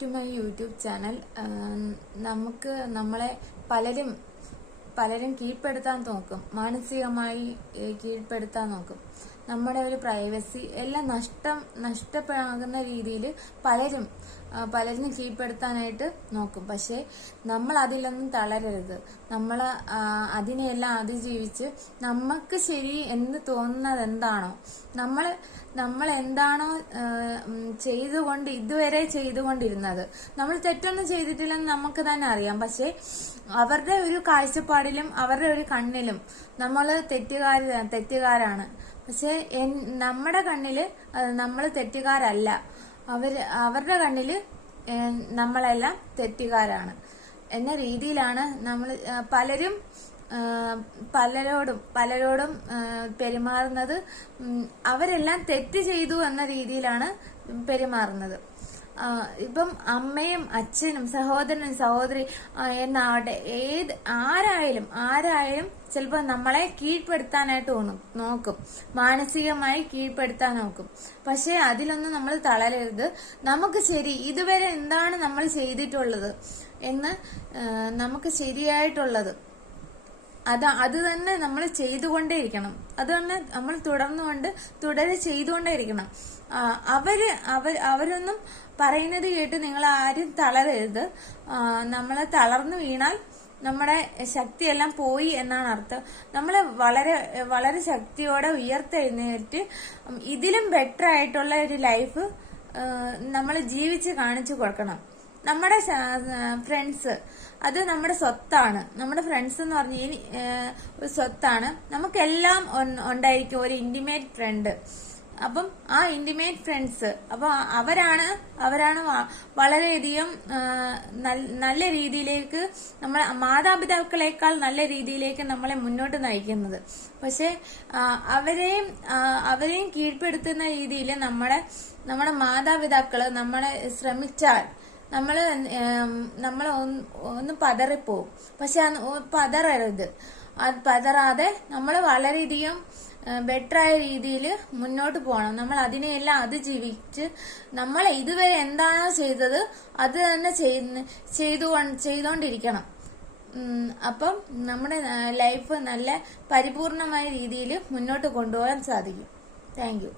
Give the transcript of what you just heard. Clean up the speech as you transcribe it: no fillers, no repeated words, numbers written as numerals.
To my YouTube channel. നമ്മളെ പലരും കീഴ്പ്പെടുത്താൻ നോക്കും, മാനസികമായി കീഴ്പ്പെടുത്താൻ നോക്കും. നമ്മുടെ ഒരു പ്രൈവസി എല്ലാം നഷ്ടപ്പെടാകുന്ന രീതിയിൽ പലരും കീഴ്പ്പെടുത്താനായിട്ട് നോക്കും. പക്ഷെ നമ്മൾ അതിലൊന്നും തളരരുത്. നമ്മൾ അതിനെയെല്ലാം അതിജീവിച്ച് നമുക്ക് ശരി എന്ന് തോന്നുന്നത് എന്താണോ, നമ്മൾ എന്താണോ ഇതുവരെ ചെയ്തുകൊണ്ടിരുന്നത്, നമ്മൾ തെറ്റൊന്നും ചെയ്തിട്ടില്ലെന്ന് നമുക്ക് തന്നെ അറിയാം. പക്ഷെ അവരുടെ ഒരു കാഴ്ചപ്പാടിലും അവരുടെ ഒരു കണ്ണിലും നമ്മൾ തെറ്റുകാരാണ്. പക്ഷെ നമ്മുടെ കണ്ണില് നമ്മൾ തെറ്റുകാരല്ല. അവരുടെ കണ്ണില് നമ്മളെല്ലാം തെറ്റുകാരാണ് എന്ന രീതിയിലാണ് നമ്മൾ പലരോടും പെരുമാറുന്നത്. അവരെല്ലാം തെറ്റ് ചെയ്തു എന്ന രീതിയിലാണ് പെരുമാറുന്നത്. ഇപ്പം അമ്മയും അച്ഛനും സഹോദരനും സഹോദരി എന്നാവട്ടെ, ആരായാലും ചിലപ്പോൾ നമ്മളെ കീഴ്പ്പെടുത്താനായിട്ട് നോക്കും, മാനസികമായി കീഴ്പ്പെടുത്താൻ നോക്കും. പക്ഷെ അതിലൊന്നും നമ്മൾ തളരരുത്. നമുക്ക് ശരി, ഇതുവരെ എന്താണ് നമ്മൾ ചെയ്തിട്ടുള്ളത് എന്ന് നമുക്ക് ശരിയായിട്ടുള്ളത് അത് തന്നെ നമ്മൾ ചെയ്തുകൊണ്ടേയിരിക്കണം. അത് തന്നെ നമ്മൾ തുടരെ ചെയ്തുകൊണ്ടേയിരിക്കണം. അവരൊന്നും പറയുന്നത് കേട്ട് നിങ്ങൾ ആരും തളരരുത്. നമ്മളെ തളർന്നു വീണാൽ നമ്മുടെ ശക്തിയെല്ലാം പോയി എന്നാണ് അർത്ഥം. നമ്മളെ വളരെ ശക്തിയോടെ ഉയർത്തെഴുന്നേറ്റ് ഇതിലും ബെറ്റർ ആയിട്ടുള്ള ഒരു ലൈഫ് നമ്മൾ ജീവിച്ച് കാണിച്ചു കൊടുക്കണം. നമ്മുടെ ഫ്രണ്ട്സ് അത് നമ്മുടെ സ്വത്താണ്. നമ്മുടെ ഫ്രണ്ട്സ് എന്ന് പറഞ്ഞാൽ ഒരു സ്വത്താണ്. നമുക്കെല്ലാം ഉണ്ടായിരിക്കും ഒരു ഇന്റിമേറ്റ് ഫ്രണ്ട്. അപ്പം ആ ഇന്റിമേറ്റ് ഫ്രണ്ട്സ് അവരാണ് വളരെയധികം നല്ല രീതിയിലേക്ക്, നമ്മളെ മാതാപിതാക്കളെക്കാൾ നല്ല രീതിയിലേക്ക് നമ്മളെ മുന്നോട്ട് നയിക്കുന്നത്. പക്ഷെ അവരെയും കീഴ്പ്പെടുത്തുന്ന രീതിയിൽ നമ്മുടെ മാതാപിതാക്കള് നമ്മളെ ശ്രമിച്ചാൽ നമ്മൾ ഒന്ന് പതറിപ്പോവും. പക്ഷെ പതറാതെ നമ്മൾ വളരെയധികം ബെറ്ററായ രീതിയിൽ മുന്നോട്ട് പോകണം. നമ്മൾ അതിനെയെല്ലാം അതിജീവിച്ച് നമ്മൾ ഇതുവരെ എന്താണോ ചെയ്തത് അത് തന്നെ ചെയ്തുകൊണ്ടിരിക്കണം. അപ്പം നമ്മുടെ ലൈഫ് നല്ല പരിപൂർണമായ രീതിയിൽ മുന്നോട്ട് കൊണ്ടുപോകാൻ സാധിക്കും. Thank you.